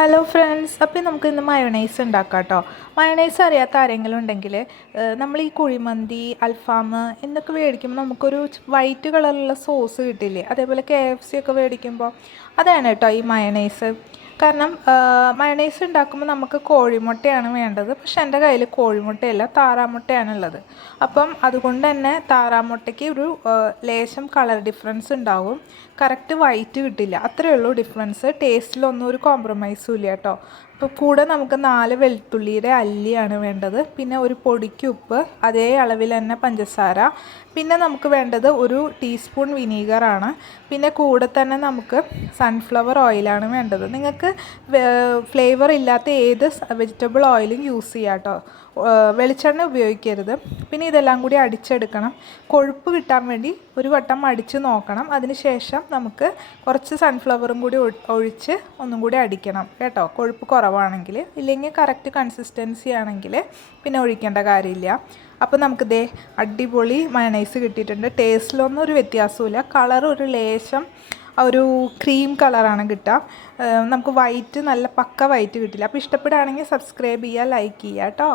Hello friends, അപ്പോൾ നമുക്ക് ഇന്ന് മയോണൈസ് ഉണ്ടാക്കാം കേട്ടോ. മയോണൈസ് അറിയാത്ത ആരെങ്കിലും ഉണ്ടെങ്കിൽ നമ്മൾ ഈ കുഴിമന്തി, അൽഫാം എന്നൊക്കെ മേടിക്കുമ്പോൾ നമുക്കൊരു വൈറ്റ് കളറിലുള്ള സോസ് കിട്ടില്ലേ, അതേപോലെ KFC ഒക്കെ മേടിക്കുമ്പോൾ അതാണ് കേട്ടോ ഈ മയോണൈസ്. കാരണം മയോണൈസ് ഉണ്ടാക്കുമ്പോൾ നമുക്ക് കോഴിമുട്ടയാണ് വേണ്ടത്. പക്ഷെ എൻ്റെ കയ്യിൽ കോഴിമുട്ടയല്ല, താറാമുട്ടയാണുള്ളത്. അപ്പം അതുകൊണ്ട് തന്നെ താറാമുട്ടയ്ക്ക് ഒരു ലേശം കളർ ഡിഫറൻസ് ഉണ്ടാവും. കറക്റ്റ് വൈറ്റ് കിട്ടില്ല, അത്രയേ ഉള്ളൂ ഡിഫറൻസ്. ടേസ്റ്റിലൊന്നും ഒരു കോംപ്രമൈസും ഇല്ല കേട്ടോ. അപ്പോൾ കൂടെ നമുക്ക് 4 വെളുത്തുള്ളിയുടെ അല്ലിയാണ് വേണ്ടത്. പിന്നെ ഒരു പൊടിക്ക് ഉപ്പ്, അതേ അളവിൽ തന്നെ പഞ്ചസാര. പിന്നെ നമുക്ക് വേണ്ടത് 1 ടീസ്പൂൺ വിനീഗറാണ്. പിന്നെ കൂടെ തന്നെ നമുക്ക് സൺഫ്ലവർ ഓയിലാണ് വേണ്ടത്. നിങ്ങൾക്ക് ഫ്ലേവർ ഇല്ലാത്ത ഏത് വെജിറ്റബിൾ ഓയിലും യൂസ് ചെയ്യാം കേട്ടോ. വെളിച്ചെണ്ണ ഉപയോഗിക്കരുത്. പിന്നെ ഇതെല്ലാം കൂടി അടിച്ചെടുക്കണം. കൊഴുപ്പ് കിട്ടാൻ വേണ്ടി ഒരു വട്ടം അടിച്ച് നോക്കണം. അതിനുശേഷം നമുക്ക് കുറച്ച് സൺഫ്ലവറും കൂടി ഒഴിച്ച് ഒന്നും കൂടി അടിക്കണം കേട്ടോ. കൊഴുപ്പ് കുറവാണെങ്കിൽ, ഇല്ലെങ്കിൽ കറക്റ്റ് കൺസിസ്റ്റൻസി ആണെങ്കിൽ പിന്നെ ഒഴിക്കേണ്ട കാര്യമില്ല. അപ്പോൾ നമുക്ക് ദേ അടിപൊളി മയോണൈസ് കിട്ടിയിട്ടുണ്ട്. ടേസ്റ്റിലൊന്നും ഒരു വ്യത്യാസമില്ല. കളർ ഒരു ലേശം ഒരു ക്രീം കളറാണ് കിട്ടുക. നമുക്ക് വൈറ്റ്, നല്ല പക്ക വൈറ്റ് കിട്ടില്ല. അപ്പോൾ ഇഷ്ടപ്പെടുകയാണെങ്കിൽ സബ്സ്ക്രൈബ് ചെയ്യുക, ലൈക്ക് ചെയ്യുക കേട്ടോ.